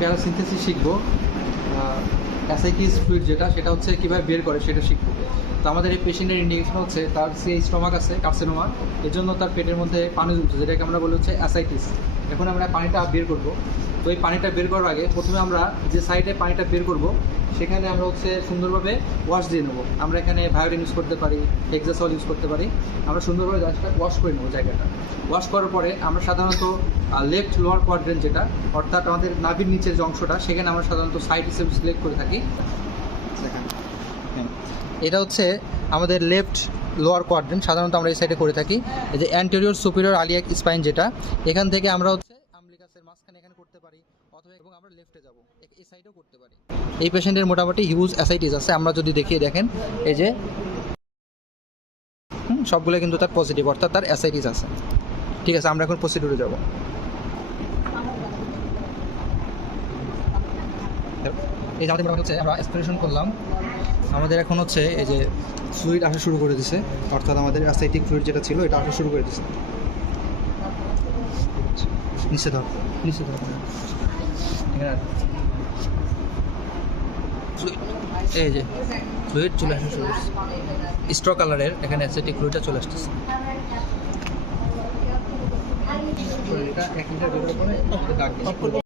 প্যারাসিনথেসিস শিখব অ্যাসাইকি ফ্লুইড যেটা, সেটা হচ্ছে কীভাবে বের করে সেটা শিখব। তো আমাদের এই পেশেন্টের ইন্ডিকেশন হচ্ছে তার সে স্টমাক আছে কার্সেনোমা এর জন্য তার পেটের মধ্যে পানি জমছে যেটাকে আমরা বলি হচ্ছে অ্যাসাইটিস এখন আমরা পানিটা বের করব। তো এই পানিটা বের করার আগে প্রথমে আমরা যে সাইডে পানিটা বের করব, সেখানে আমরা হচ্ছে সুন্দরভাবে ওয়াশ দিয়ে নেব। আমরা এখানে ভায়োডিন ইউজ করতে পারি এক্সাসল ইউজ করতে পারি। আমরা সুন্দরভাবে জাস্টটা ওয়াশ করে নেব জায়গাটা। ওয়াশ করার পরে আমরা সাধারণত লেফট লোয়ার কোয়াড্রেন্ট যেটা, অর্থাৎ আমাদের নাভির নিচের যে অংশটা, সেখানে আমরা সাধারণত সাইড হিসেবে সিলেক্ট করে থাকি। এটা হচ্ছে আমাদের লেফট লোয়ার কোয়াড্রেন্ট সাধারণত আমরা এই সাইডে করে থাকি। এই যে অ্যান্টেরিয়র সুপিরিয়র আলিয়াক স্পাইন যেটা, এখান থেকে আমরা হচ্ছে করতে পারি অথবা এবং আমরা লেফটে যাব। এই সাইডেও করতে পারি। এই পেশেন্টের মোটামুটি হিউজ অ্যাসাইটিস আছে। আমরা যদি দেখিয়ে দেখেন, এই যে সবগুলো কিন্তু তার পজিটিভ অর্থাৎ তার অ্যাসাইটিস আছে। ঠিক আছে, আমরা এখন প্রসিডিউরে যাব। এই যে আমাদের হচ্ছে, আমরা এক্সপ্রেশন করলাম। আমাদের এখন হচ্ছে, এই যে ফ্লুইড আসা শুরু করে দিছে। অর্থাৎ আমাদের অ্যাসাইটিক ফ্লুইড যেটা ছিল, এটা আসা শুরু করে দিছে। নিচে ধর নিচে ধর। এই যে ফ্লুইড চলে আসা শুরু স্ট্র কালারের এখানে অ্যাসেটিক ফ্লুইডটা চলে আসতেছে। এক লিটার